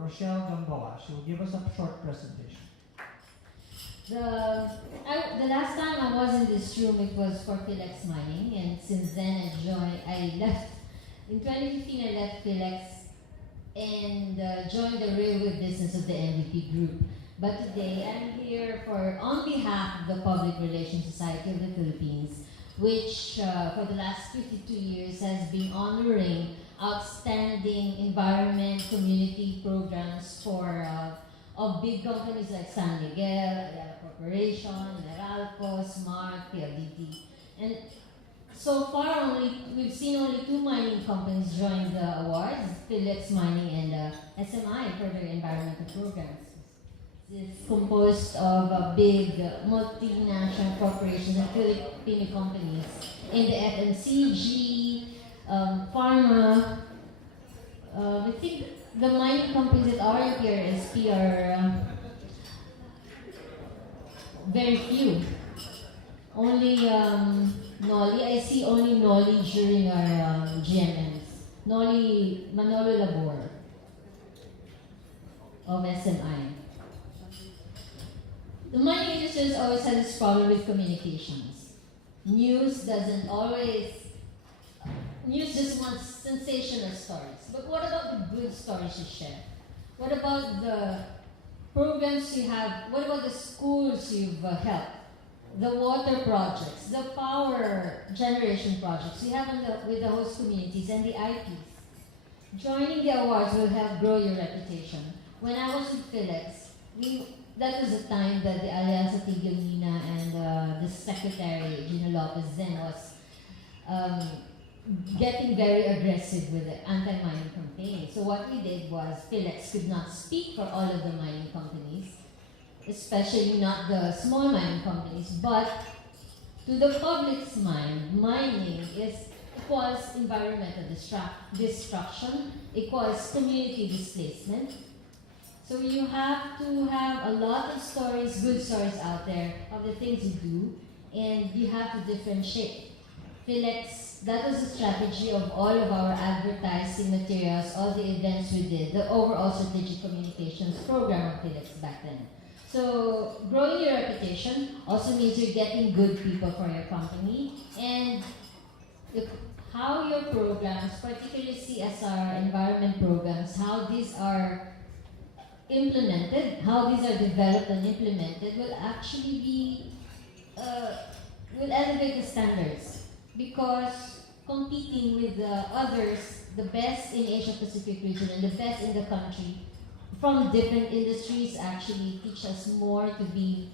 Rochelle Gamboa. She will give us a short presentation. The last time I was in this room, it was for Philex Mining, and since then I left, in 2015 I left Philex and joined the railway business of the MVP Group. But today I'm here on behalf of the Public Relations Society of the Philippines, which for the last 52 years has been honoring outstanding environment community programs of big companies like San Miguel, Ayala Corporation, Meralco, Smart, PLDT. And so far we've seen only 2 mining companies join the awards, Philex Mining and SMI for their environmental programs. It's composed of big multinational corporations and Filipino companies in the FMCG, pharma. I think the mining companies that are in PRSP are very few. Only Noli, I see only Noli during our GMMs. Noli, Manolo Labor of SMI. The mining industry has always had this problem with communications. News just wants sensational stories. But what about the good stories you share? What about the programs you have? What about the schools you've helped? The water projects, the power generation projects you have with the host communities and the IPs. Joining the awards will help grow your reputation. When I was with Philex, that was the time that the Alianza Tigil Mina and the secretary, Gino Lopez, then was getting very aggressive with the anti-mining campaign. So what we did was, Philex could not speak for all of the mining companies, especially not the small mining companies, but to the public's mind, mining equals environmental destruction, equals community displacement. So you have to have a lot of stories, good stories out there of the things you do, and you have to differentiate. Philex, that was the strategy of all of our advertising materials, all the events we did, the overall strategic communications program of Philex back then. So growing your reputation also means you're getting good people for your company, and how your programs, particularly CSR environment programs, how these are implemented, how these are developed and implemented will actually be, will elevate the standards, because competing with the others, the best in Asia Pacific region and the best in the country from different industries actually teach us more to be,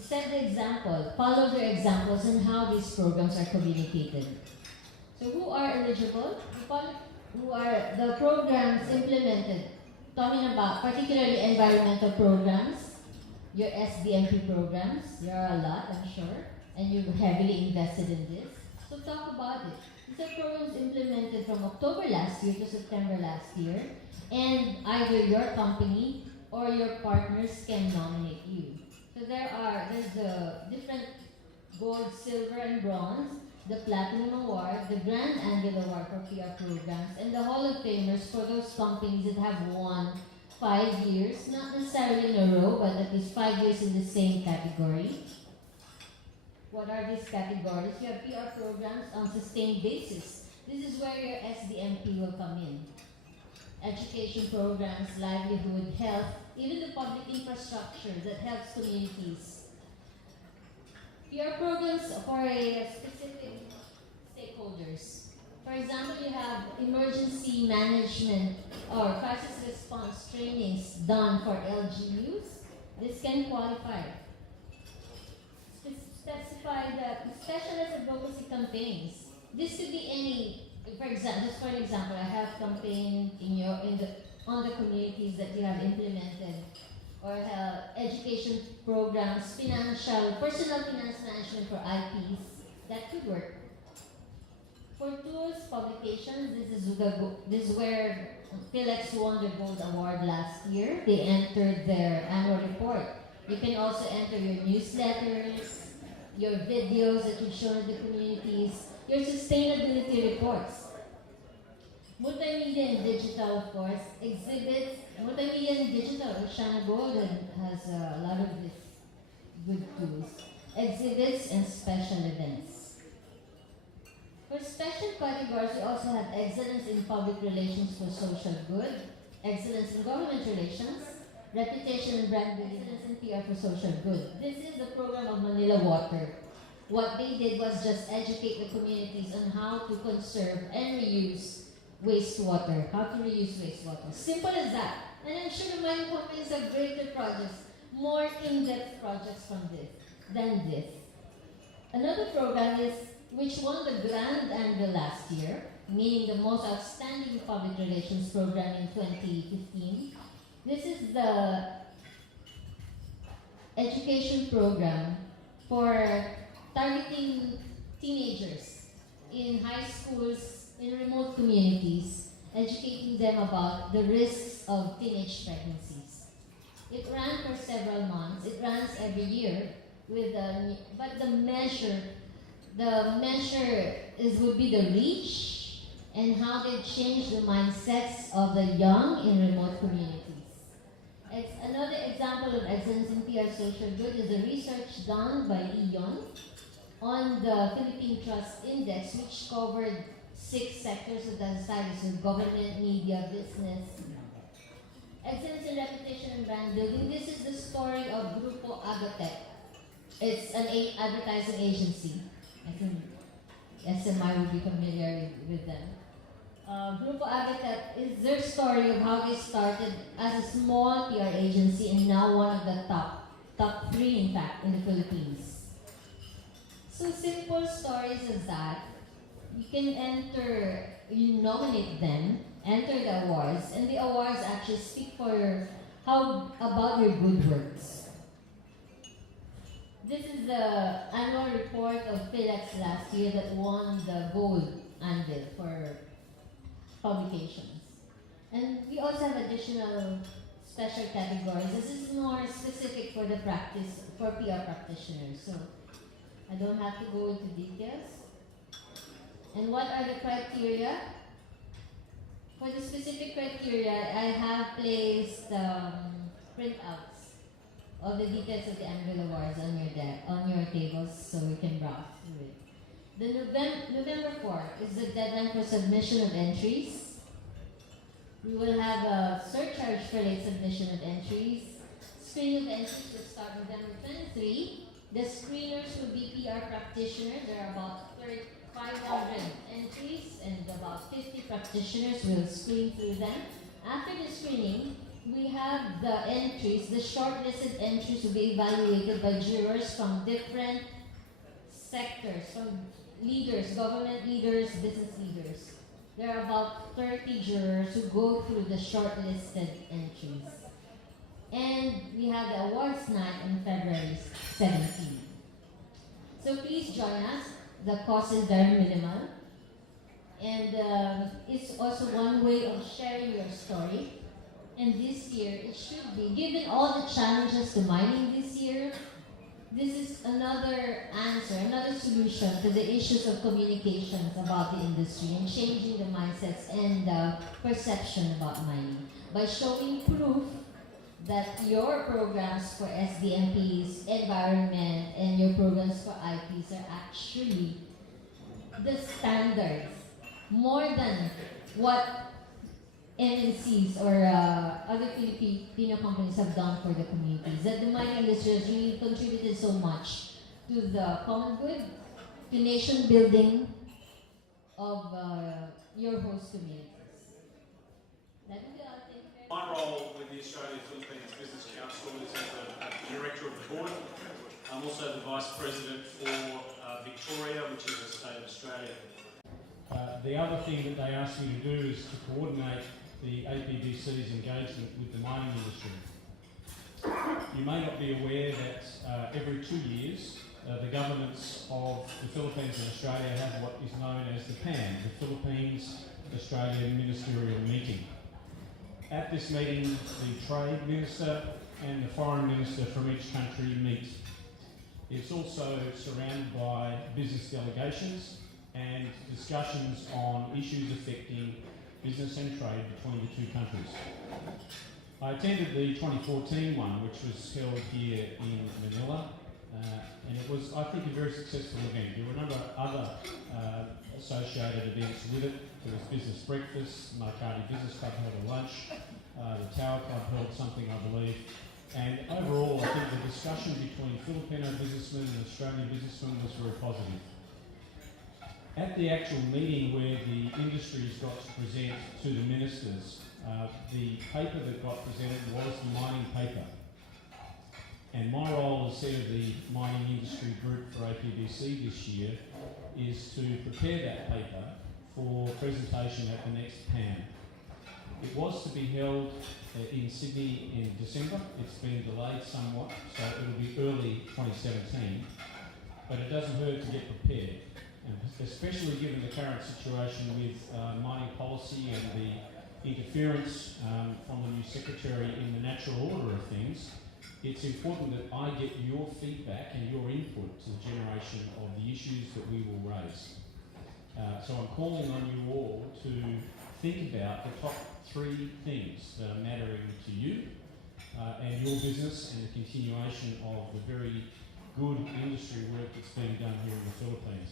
set the example, follow their examples and how these programs are communicated. So who are eligible? Who are the programs implemented? Talking about particularly environmental programs, your SDMP programs, there are a lot, I'm sure, and you've heavily invested in this. So talk about it. These are programs implemented from October last year to September last year, and either your company or your partners can nominate you. So there's the different gold, silver, and bronze, the Platinum Award, the Grand Angle Award for PR programs, and the Hall of Famers for those companies that have won 5 years, not necessarily in a row, but at least 5 years in the same category. What are these categories? You have PR programs on sustained basis. This is where your SDMP will come in. Education programs, livelihood, health, even the public infrastructure that helps communities. PR programs for a specific stakeholders. For example, you have emergency management or crisis response trainings done for LGUs. This can qualify. Specify that specialist advocacy campaigns. This could be any. For example, just for an example, I have campaign on the communities that you have implemented, or education programs, personal finance management for IPs. That could work. For tools, publications, this is where Philex won the Gold Award last year. They entered their annual report. You can also enter your newsletters, your videos that you've shown in the communities, your sustainability reports. Multimedia and digital, of course, exhibits, multimedia and digital, Shanna Golden has a lot of this good tools, exhibits and special events. For special categories, we also have excellence in public relations for social good, excellence in government relations, reputation and brand building, excellence in PR for social good. This is the program of Manila Water. What they did was just educate the communities on how to conserve and reuse wastewater, how to reuse wastewater. Simple as that. And I'm sure the mining companies have greater projects, more in-depth projects than this. Another program is which won the Grand Angle last year, meaning the most outstanding public relations program in 2015. This is the education program for targeting teenagers in high schools, in remote communities, educating them about the risks of teenage pregnancies. It ran for several months. It runs every year, but the measure would be the reach and how they change the mindsets of the young in remote communities. Another example of excellence in PR social good is the research done by Ion on the Philippine Trust Index, which covered 6 sectors of the society, so government, media, business. Excellence in reputation and brand building. This is the story of Grupo Agatec. It's an advertising agency. I think SMI would be familiar with them. Grupo Agatec is their story of how they started as a small PR agency and now one of the top 3 in fact in the Philippines. So simple stories as that. You can you nominate them, enter the awards, and the awards actually speak for about your good works. This is the annual report of Philex last year that won the gold anvil for publications. And we also have additional special categories. This is more specific for the practice, for PR practitioners. So I don't have to go into details. And what are the criteria? For the specific criteria, I have placed printouts of the details of the annual awards on your tables so we can browse through it. The November 4th is the deadline for submission of entries. We will have a surcharge for late submission of entries. Screening of entries will start November 23. The screeners will be PR practitioners. There are about 500 entries and about 50 practitioners will screen through them. After the screening, we have the entries, the shortlisted entries will be evaluated by jurors from different sectors, from leaders, government leaders, business leaders. There are about 30 jurors who go through the shortlisted entries. And we have the awards night on February 17. So please join us. The cost is very minimal. And it's also one way of sharing your story. And this year, it should be, given all the challenges to mining this year, this is another answer, another solution to the issues of communications about the industry and changing the mindsets and the perception about mining by showing proof that your programs for SDMPs, environment, and your programs for IPs are actually the standards, more than what MNCs or other Filipino companies have done for the communities. That the mining industry has really contributed so much to the common good, to nation building of your host communities. That will be all. Thank you very much. My role with the Australia-Philippines Business Council is as the Director of the Board. I'm also the Vice President for Victoria, which is the state of Australia. The other thing that they ask me to do is to coordinate the APBC's engagement with the mining industry. You may not be aware that every 2 years the governments of the Philippines and Australia have what is known as the PAM, the Philippines Australian Ministerial Meeting. At this meeting, the Trade Minister and the Foreign Minister from each country meet. It's also surrounded by business delegations and discussions on issues affecting business and trade between the two countries. I attended the 2014 one, which was held here in Manila, and it was, I think, a very successful event. There were a number of other associated events with it. There was business breakfast, Makati Business Club held a lunch, the Tower Club held something, I believe. And overall, I think the discussion between Filipino businessmen and Australian businessmen was very positive. At the actual meeting where the industries got to present to the ministers, the paper that got presented was the mining paper. And my role as head of the mining industry group for APBC this year is to prepare that paper for presentation at the next PAM. It was to be held in Sydney in December. It's been delayed somewhat, so it'll be early 2017. But it doesn't hurt to get prepared, and especially given the current situation with mining policy and the interference from the new secretary in the natural order of things. It's important that I get your feedback and your input to the generation of the issues that we will raise. So I'm calling on you all to think about the top 3 things that are mattering to you and your business and the continuation of the very good industry work that's being done here in the Philippines.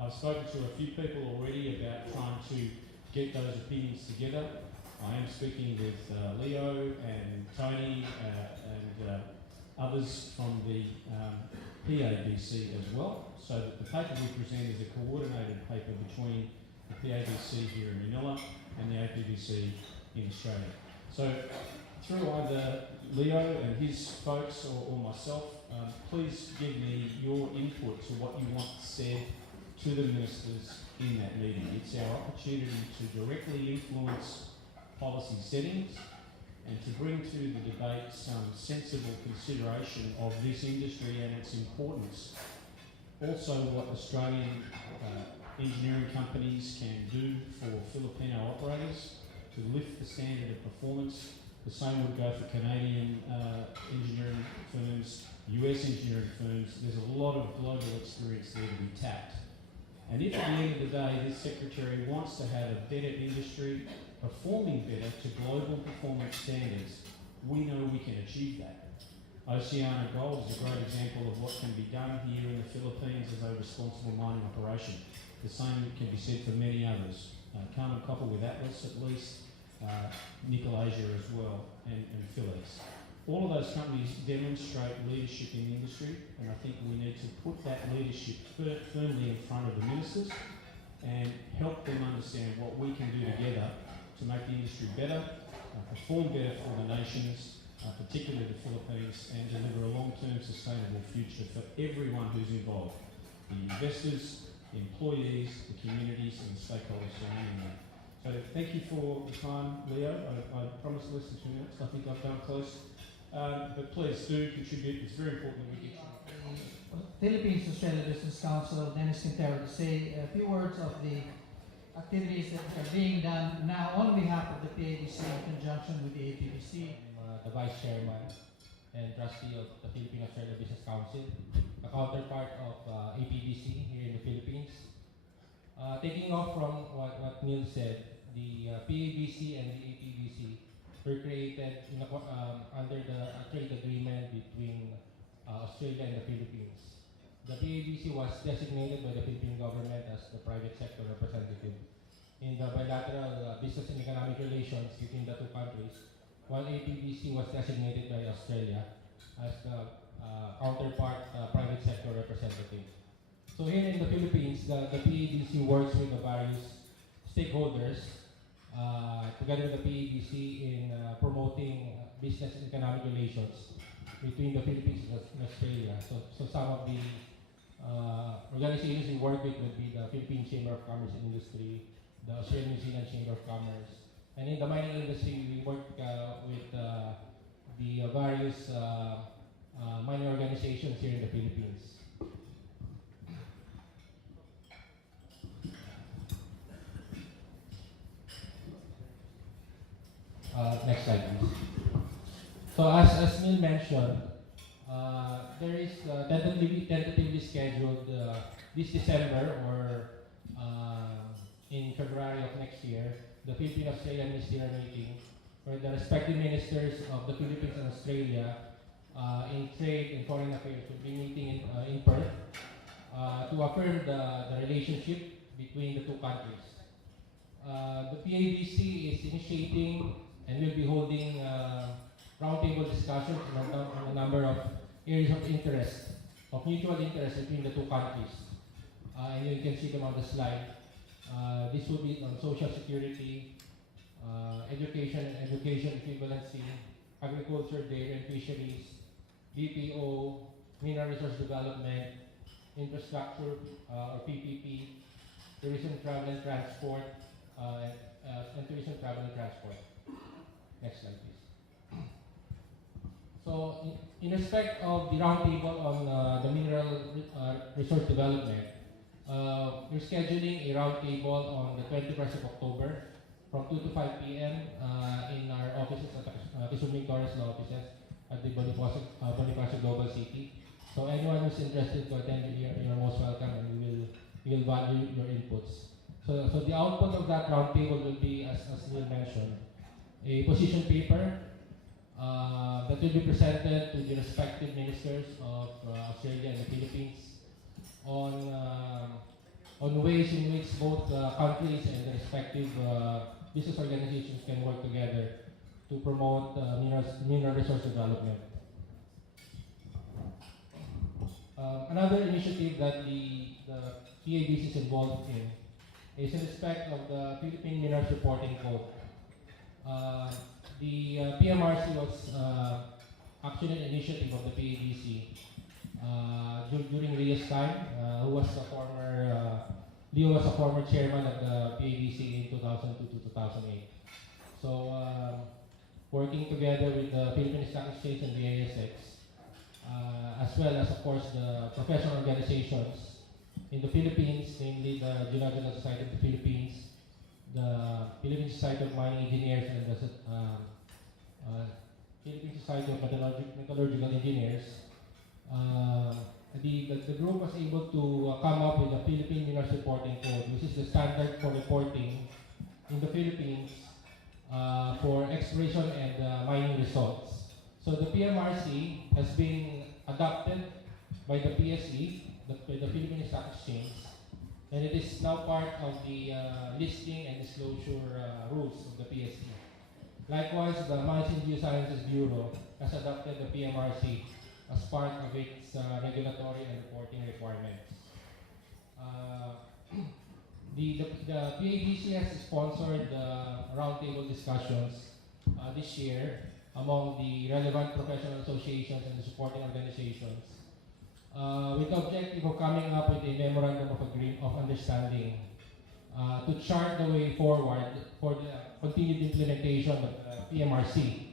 I've spoken to a few people already about trying to get those opinions together. I am speaking with Leo and Tony and others from the PABC as well, so that the paper we present is a coordinated paper between the PABC here in Manila and the APBC in Australia. So through either Leo and his folks or myself, please give me your input to what you want said to the ministers in that meeting. It's our opportunity to directly influence policy settings and to bring to the debate some sensible consideration of this industry and its importance. Also, what Australian engineering companies can do for Filipino operators to lift the standard of performance. The same would go for Canadian engineering firms, US engineering firms. There's a lot of global experience there to be tapped. And if at the end of the day this secretary wants to have a better industry, performing better to global performance standards, we know we can achieve that. Oceana Gold is a great example of what can be done here in the Philippines as a responsible mining operation. The same can be said for many others. Carmen Copper with Atlas at least, Nicolasia as well, and Philips. All of those companies demonstrate leadership in the industry, and I think we need to put that leadership firmly in front of the ministers and help them understand what we can do together to make the industry better, perform better for the nations, particularly the Philippines, and deliver a long-term sustainable future for everyone who's involved, the investors, the employees, the communities, and the stakeholders surrounding that. So thank you for the time, Leo. I promised less than 2 minutes. I think I've done close. But please do contribute. It's very important that we get Philippines Australia Business Council, Dennis Quintero, to say a few words of the activities that are being done now on behalf of the PABC in conjunction with the APBC. I'm the Vice Chairman and Trustee of the Philippine Australia Business Council, a counterpart of APBC here in the Philippines. Taking off from what Neil said, the PABC and the APBC were created under the trade agreement between Australia and the Philippines. The PABC was designated by the Philippine government as the private sector representative in the bilateral business and economic relations between the two countries, while APBC was designated by Australia as the counterpart private sector representative. So here in the Philippines, the PABC works with the various stakeholders together with the PABC in promoting business and economic relations between the Philippines and Australia. So some of the organizations we work with would be the Philippine Chamber of Commerce and Industry, the Australian New Zealand Chamber of Commerce, and in the mining industry we work with the various mining organizations here in the Philippines. Next slide, please. So as Neil mentioned, there is tentatively scheduled this December or in February of next year, the Philippine-Australian Ministerial Meeting, where the respective ministers of the Philippines and Australia in trade and foreign affairs will be meeting in Perth to affirm the relationship between the two countries. The PABC is initiating and will be holding roundtable discussions on a number of areas of interest, of mutual interest between the two countries. And you can see them on the slide. This will be on social security, education and education equivalency, agriculture, dairy and fisheries, BPO, mineral resource development, infrastructure or PPP, tourism, travel and transport, and tourism, travel and transport. Next slide, please. So, in respect of the roundtable on the mineral resource development, we're scheduling a roundtable on the 21st of October from 2 to 5 p.m. In our offices at Kisuming Torres Law offices at the Bonifacio Global City. So anyone who's interested to attend, you're most welcome, and we will value your inputs. So the output of that roundtable will be, as Neil mentioned, a position paper that will be presented to the respective ministers of Australia and the Philippines on ways in which both countries and the respective business organizations can work together to promote mineral resource development. Another initiative that the PABC is involved in is in respect of the Philippine Minerals Reporting Code. The PMRC was actually an initiative of the PABC during Leo's time, who was a former Leo was a former chairman of the PABC in 2002 to 2008. So, working together with the Philippine Stock Exchange and the ASX, as well as, of course, the professional organizations in the Philippines, namely the Geological Society of the Philippines, the Philippine Society of Mining Engineers, and the Philippine Society of Metallurgical Engineers. The group was able to come up with the Philippine Minerals Reporting Code, which is the standard for reporting in the Philippines for exploration and mining results. So the PMRC has been adopted by the PSE, the Philippine Stock Exchange, and it is now part of the listing and disclosure rules of the PSE. Likewise, the Mines and Geosciences Bureau has adopted the PMRC as part of its regulatory and reporting requirements. The PABC has sponsored roundtable discussions this year among the relevant professional associations and the supporting organizations with the objective of coming up with a memorandum of understanding to chart the way forward for the continued implementation of the PMRC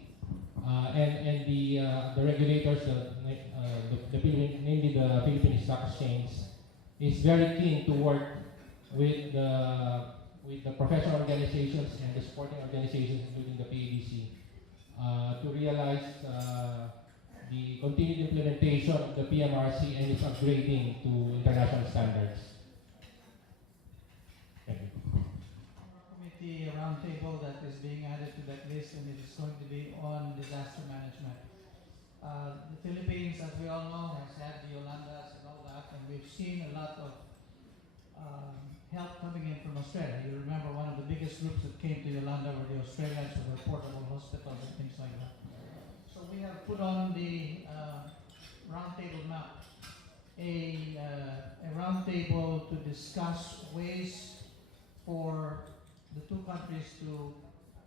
and the regulators, namely the Philippine Stock Exchange, is very keen to work with the professional organizations and the supporting organizations, including the PABC, to realize the continued implementation of the PMRC and its upgrading to international standards. Thank you. Committee roundtable that is being added to that list, and it is going to be on disaster management. The Philippines, as we all know, has had the Yolandas and all that, and we've seen a lot of help coming in from Australia. You remember one of the biggest groups that came to Yolanda were the Australians with their portable hospitals and things like that. So we have put on the roundtable map a roundtable to discuss ways for the two countries to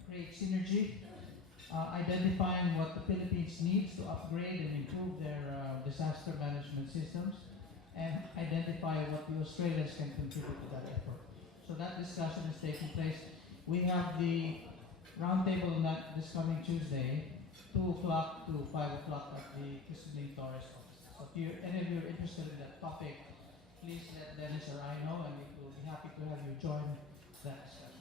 create synergy, identifying what the Philippines needs to upgrade and improve their disaster management systems, and identify what the Australians can contribute to that effort. So that discussion is taking place. We have the roundtable this coming Tuesday, 2 o'clock to 5 o'clock at the Kisuming Torres office. So if any of you are interested in that topic, please let Dennis or I know, and we will be happy to have you join that discussion.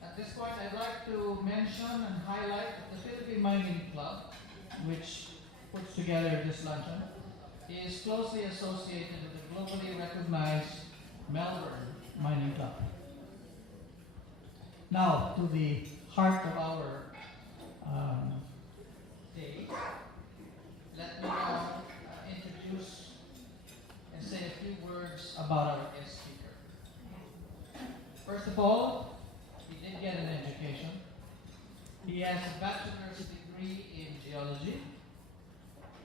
At this point, I'd like to mention and highlight that the Philippine Mining Club, which puts together this luncheon, is closely associated with the globally recognized Melbourne Mining Club. Now, to the heart of our day, let me now introduce and say a few words about our guest speaker. First of all, he did get an education. He has a bachelor's degree in geology,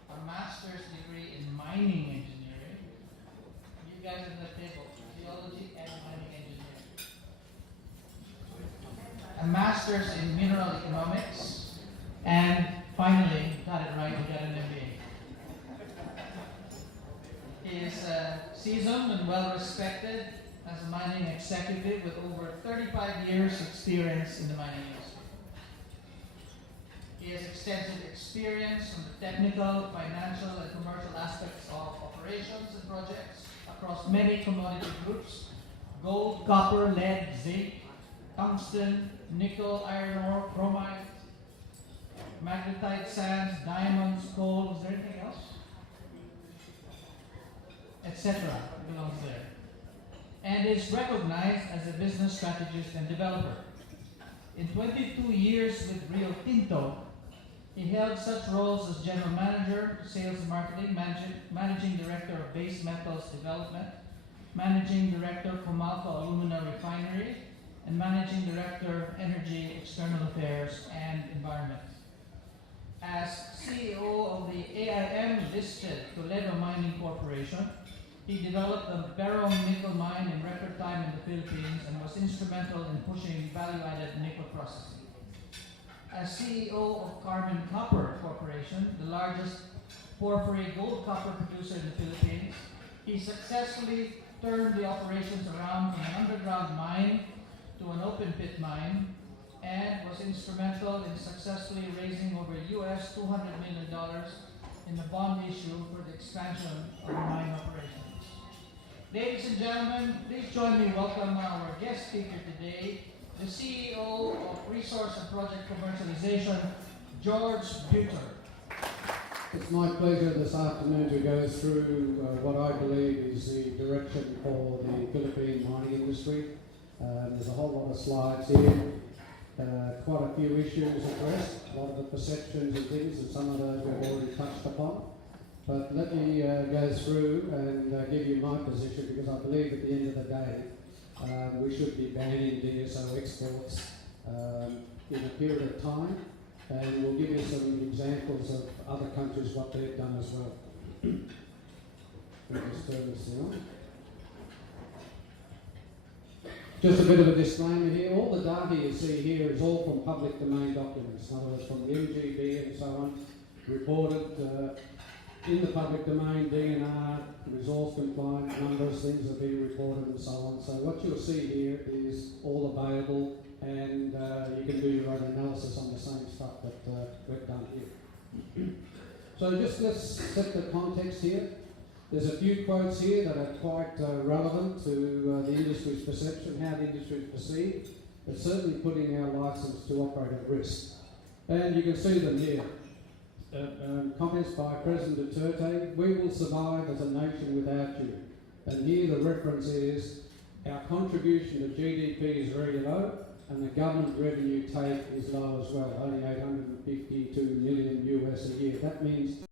a master's degree in mining engineering. You guys at the table, geology and mining engineering. A master's in mineral economics, and finally, got it right, he got an MBA. He is seasoned and well respected as a mining executive with over 35 years experience in the mining industry. He has extensive experience on the technical, financial, and commercial aspects of operations and projects across many commodity groups: gold, copper, lead, zinc, tungsten, nickel, iron ore, chromite, magnetite sands, diamonds, coal. Is there anything else? Etc. belongs there. And is recognized as a business strategist and developer. In 22 years with Rio Tinto, he held such roles as General Manager, Sales and Marketing, Managing Director of Base Metals Development, Managing Director, Comalco Alumina Refinery, and Managing Director of Energy, External Affairs, and Environment. As CEO of the AIM-listed Toledo Mining Corporation, he developed the Barrow nickel mine in record time in the Philippines and was instrumental in pushing value-added nickel processing. As CEO of Carbon Copper Corporation, the largest porphyry gold copper producer in the Philippines, he successfully turned the operations around from an underground mine to an open pit mine, and was instrumental in successfully raising over US $200 million in the bond issue for the expansion of the mine operations. Ladies and gentlemen, please join me in welcoming our guest speaker today, the CEO of Resource and Project Commercialization, George Bujtor. It's my pleasure this afternoon to go through what I believe is the direction for the Philippine mining industry. There's a whole lot of slides here, quite a few issues addressed, a lot of the perceptions and things, and some of those we've already touched upon. But let me go through and give you my position, because I believe at the end of the day, we should be banning DSO exports in a period of time, and we'll give you some examples of other countries, what they've done as well. Let me just turn this down. Just a bit of a disclaimer here. All the data you see here is all from public domain documents, in other words from the MGB and so on, reported in the public domain, DNR, resource compliant numbers, things are being reported and so on. So what you'll see here is all available, and you can do your own analysis on the same stuff that we've done here. So just let's set the context here. There's a few quotes here that are quite relevant to the industry's perception, how the industry is perceived, but certainly putting our license to operate at risk. And you can see them here. Comments by President Duterte: "We will survive as a nation without you." And here the reference is our contribution to GDP is very low, and the government revenue take is low as well, only $852 million US a year. That means